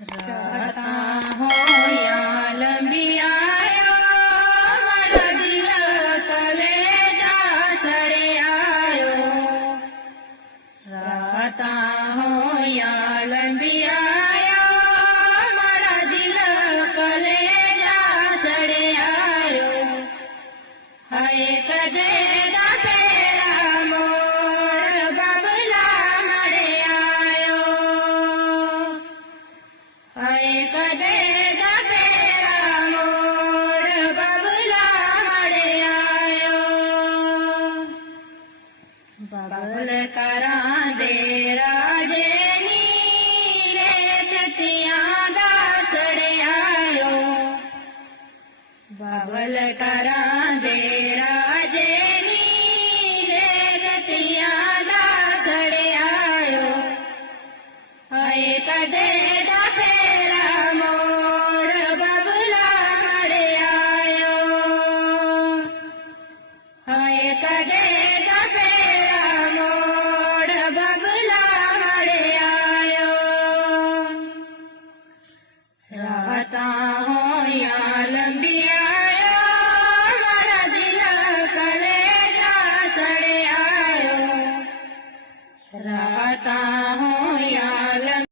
राहता होया लंबी आयो मारा दिल कलेजा सड़े आयो। राहता होया लंबी आयो मारा दिल कलेजा सड़े आयो। हाय कदे दा तेरा मोड़ बबला मरे आयो। हाय कदे दा तेरा मोड़ बबला मरे आयो। बबल करा दे राजे नी रेततियां दा सड़े आयो। बबल करा दे राजे नी रेततियां दा सड़े आयो। हाय कदे दा तेरा मोड़ बबला मरे आयो। हाय कदे